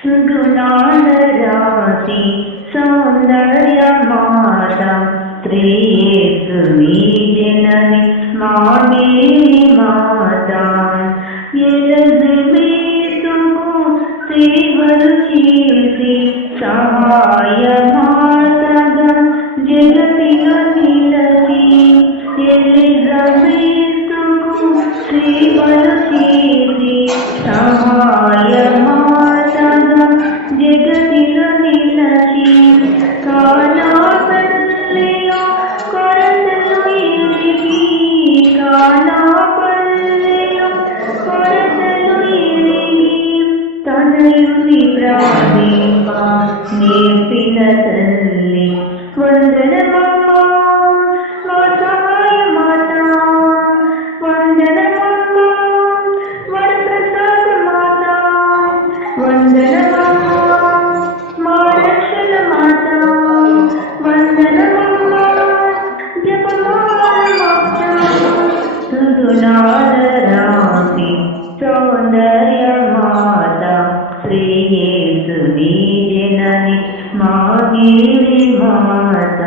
సుగుణాల రాశి సౌందర్య మాత శ్రీయేసు నీ జనని మాదేవి మాత ఎలిజబెతుకు సేవలు చేసి సహాయ మాతగా జగతిలో నిలచి ఎలిజబెతుకు సేవలు చేసి సహాయ మాతగా జగతిలో నిలచి కానాపల్లెలో కొరతలు ఎరిగి కానాపల్లెలో కొరతలు ఎరిగి తనయుని ప్రార్థింప నేర్పిన తల్లి వందనమమ్మ మా సహాయ మాత వందనమమ్మ వరప్రసాద మాత వందనమమ్మ మా రక్షణ మాత వందనమమ్మ జపమాల మాత సుగుణాల రాశి సౌందర్య మాత శ్రీయేసు నీ జనని మాదేవి మాత